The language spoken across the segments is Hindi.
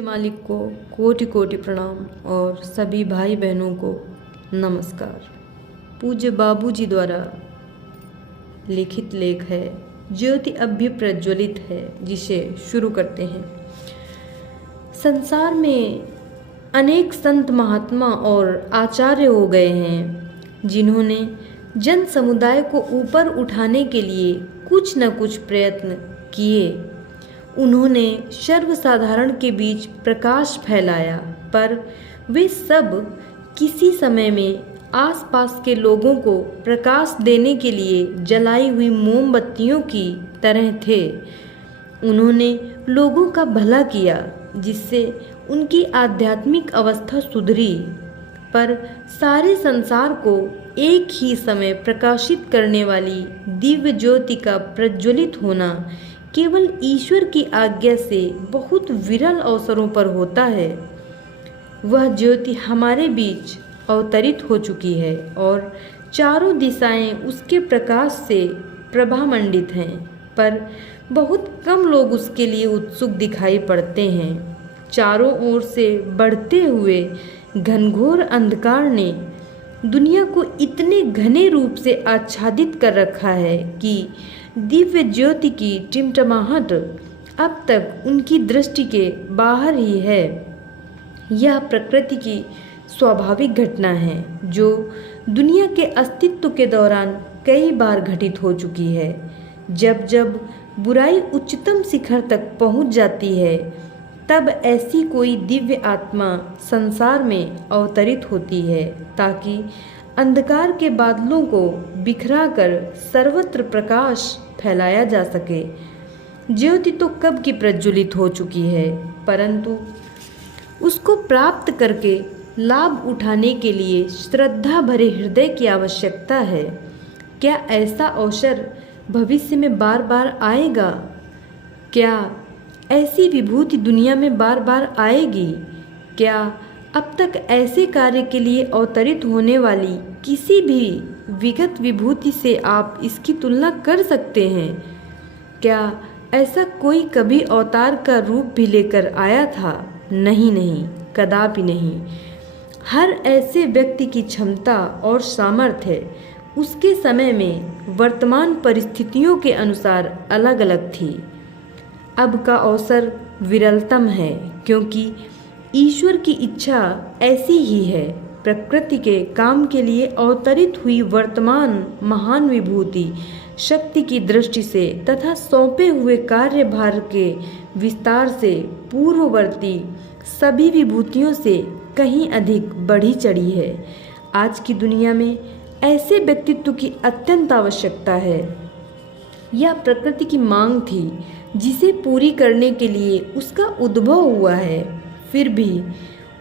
मालिक को कोटि कोटि प्रणाम और सभी भाई बहनों को नमस्कार। पूज्य बाबूजी द्वारा लिखित लेख है ज्योति अभी प्रज्वलित है, जिसे शुरू करते हैं। संसार में अनेक संत महात्मा और आचार्य हो गए हैं जिन्होंने जन समुदाय को ऊपर उठाने के लिए कुछ न कुछ प्रयत्न किए। उन्होंने सर्वसाधारण के बीच प्रकाश फैलाया, पर वे सब किसी समय में आसपास के लोगों को प्रकाश देने के लिए जलाई हुई मोमबत्तियों की तरह थे। उन्होंने लोगों का भला किया, जिससे उनकी आध्यात्मिक अवस्था सुधरी, पर सारे संसार को एक ही समय प्रकाशित करने वाली दिव्य ज्योति का प्रज्वलित होना केवल ईश्वर की आज्ञा से बहुत विरल अवसरों पर होता है। वह ज्योति हमारे बीच अवतरित हो चुकी है और चारों दिशाएं उसके प्रकाश से प्रभामंडित हैं, पर बहुत कम लोग उसके लिए उत्सुक दिखाई पड़ते हैं। चारों ओर से बढ़ते हुए घनघोर अंधकार ने दुनिया को इतने घने रूप से आच्छादित कर रखा है कि दिव्य ज्योति की टिमटमाहट अब तक उनकी दृष्टि के बाहर ही है। यह प्रकृति की स्वाभाविक घटना है जो दुनिया के अस्तित्व के दौरान कई बार घटित हो चुकी है। जब जब बुराई उच्चतम शिखर तक पहुंच जाती है, तब ऐसी कोई दिव्य आत्मा संसार में अवतरित होती है ताकि अंधकार के बादलों को बिखराकर सर्वत्र प्रकाश फैलाया जा सके। ज्योति तो कब की प्रज्वलित हो चुकी है, परंतु उसको प्राप्त करके लाभ उठाने के लिए श्रद्धा भरे हृदय की आवश्यकता है। क्या ऐसा अवसर भविष्य में बार बार आएगा? क्या ऐसी विभूति दुनिया में बार बार आएगी? क्या अब तक ऐसे कार्य के लिए अवतरित होने वाली किसी भी विगत विभूति से आप इसकी तुलना कर सकते हैं? क्या ऐसा कोई कभी अवतार का रूप भी लेकर आया था? नहीं नहीं, कदापि नहीं। हर ऐसे व्यक्ति की क्षमता और सामर्थ्य उसके समय में वर्तमान परिस्थितियों के अनुसार अलग अलग थी। अब का अवसर विरलतम है, क्योंकि ईश्वर की इच्छा ऐसी ही है। प्रकृति के काम के लिए अवतरित हुई वर्तमान महान विभूति शक्ति की दृष्टि से तथा सौंपे हुए कार्यभार के विस्तार से पूर्ववर्ती सभी विभूतियों से कहीं अधिक बढ़ी चढ़ी है। आज की दुनिया में ऐसे व्यक्तित्व की अत्यंत आवश्यकता है। यह प्रकृति की मांग थी, जिसे पूरी करने के लिए उसका उद्भव हुआ है। फिर भी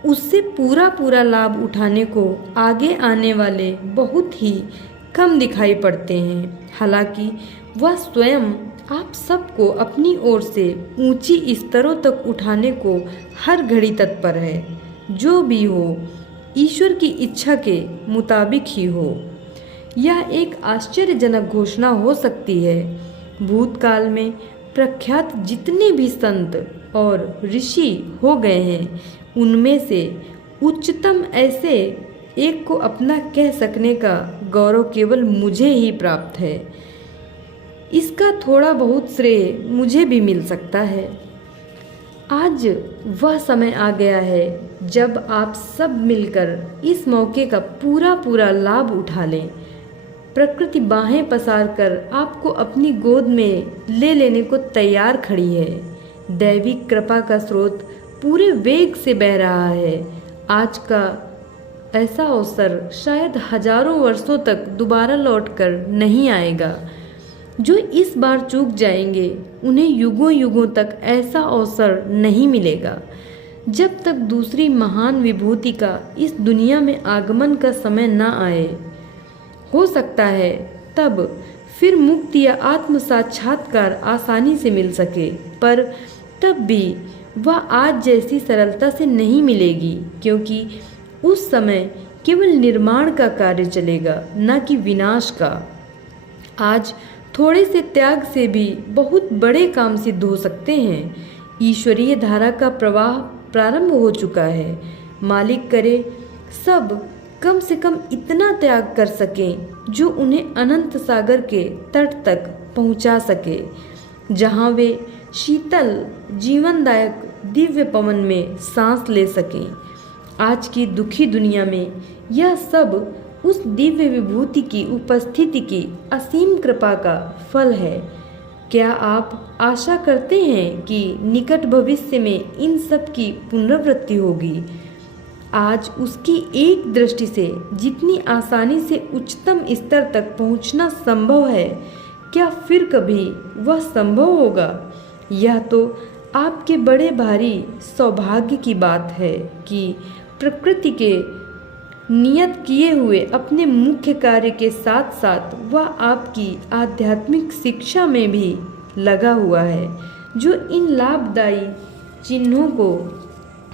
उससे पूरा लाभ उठाने को आगे आने वाले बहुत ही कम दिखाई पड़ते हैं। हालांकि वह स्वयं आप सबको अपनी ओर से ऊंची स्तरों तक उठाने को हर घड़ी तत्पर है। जो भी हो, ईश्वर की इच्छा के मुताबिक ही हो। यह एक आश्चर्यजनक घोषणा हो सकती है। भूतकाल में प्रख्यात जितने भी संत और ऋषि हो गए हैं, उनमें से उच्चतम ऐसे एक को अपना कह सकने का गौरव केवल मुझे ही प्राप्त है। इसका थोड़ा बहुत श्रेय मुझे भी मिल सकता है। आज वह समय आ गया है जब आप सब मिलकर इस मौके का पूरा लाभ उठा लें। प्रकृति बाहें पसार कर आपको अपनी गोद में ले लेने को तैयार खड़ी है। दैविक कृपा का स्रोत पूरे वेग से बह रहा है। आज का ऐसा अवसर शायद हजारों वर्षों तक दोबारा लौटकर नहीं आएगा। जो इस बार चूक जाएंगे, उन्हें युगों युगों तक ऐसा अवसर नहीं मिलेगा। जब तक दूसरी महान विभूति का इस दुनिया में आगमन का समय न आए, हो सकता है तब फिर मुक्ति या आत्म साक्षात्कार आसानी से मिल सके, पर तब भी वह आज जैसी सरलता से नहीं मिलेगी, क्योंकि उस समय केवल निर्माण का कार्य चलेगा, न कि विनाश का। आज थोड़े से त्याग से भी बहुत बड़े काम सिद्ध हो सकते हैं। ईश्वरीय धारा का प्रवाह प्रारंभ हो चुका है। मालिक करे सब कम से कम इतना त्याग कर सकें जो उन्हें अनंत सागर के तट तक पहुंचा सके, जहां वे शीतल जीवनदायक दिव्य पवन में सांस ले सकें। आज की दुखी दुनिया में यह सब उस दिव्य विभूति की उपस्थिति की असीम कृपा का फल है। क्या आप आशा करते हैं कि निकट भविष्य में इन सब की पुनरावृत्ति होगी? आज उसकी एक दृष्टि से जितनी आसानी से उच्चतम स्तर तक पहुंचना संभव है, क्या फिर कभी वह संभव होगा? यह तो आपके बड़े भारी सौभाग्य की बात है कि प्रकृति के नियत किए हुए अपने मुख्य कार्य के साथ साथ वह आपकी आध्यात्मिक शिक्षा में भी लगा हुआ है। जो इन लाभदायी चिन्हों को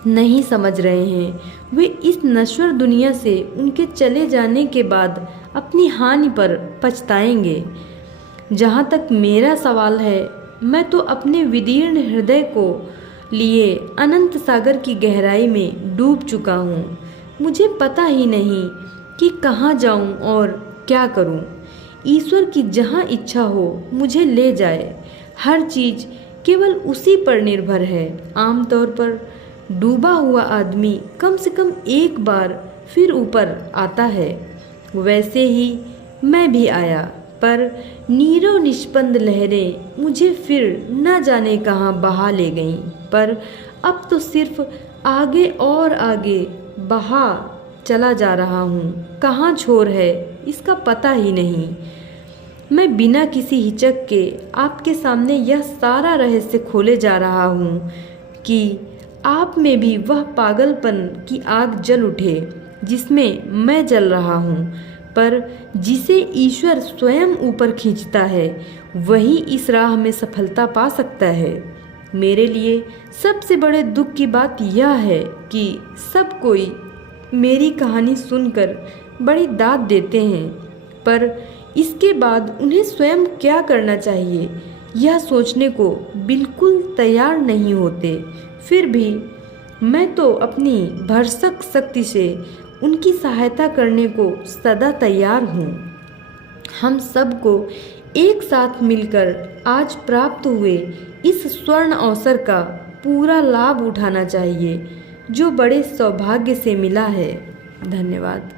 नहीं समझ रहे हैं, वे इस नश्वर दुनिया से उनके चले जाने के बाद अपनी हानि पर पछताएंगे। जहाँ तक मेरा सवाल है, मैं तो अपने विदीर्ण हृदय को लिए अनंत सागर की गहराई में डूब चुका हूँ। मुझे पता ही नहीं कि कहाँ जाऊँ और क्या करूँ। ईश्वर की जहाँ इच्छा हो मुझे ले जाए। हर चीज़ केवल उसी पर निर्भर है। आमतौर पर डूबा हुआ आदमी कम से कम एक बार फिर ऊपर आता है। वैसे ही मैं भी आया, पर नीरो निष्पंद लहरें मुझे फिर न जाने कहाँ बहा ले गईं। पर अब तो सिर्फ आगे और आगे बहा चला जा रहा हूँ। कहाँ छोर है इसका पता ही नहीं। मैं बिना किसी हिचक के आपके सामने यह सारा रहस्य खोले जा रहा हूँ कि आप में भी वह पागलपन की आग जल उठे जिसमें मैं जल रहा हूँ। पर जिसे ईश्वर स्वयं ऊपर खींचता है, वही इस राह में सफलता पा सकता है। मेरे लिए सबसे बड़े दुख की बात यह है कि सब कोई मेरी कहानी सुनकर बड़ी दाद देते हैं, पर इसके बाद उन्हें स्वयं क्या करना चाहिए यह सोचने को बिल्कुल तैयार नहीं होते। फिर भी मैं तो अपनी भरसक शक्ति से उनकी सहायता करने को सदा तैयार हूँ। हम सबको एक साथ मिलकर आज प्राप्त हुए इस स्वर्ण अवसर का पूरा लाभ उठाना चाहिए जो बड़े सौभाग्य से मिला है। धन्यवाद।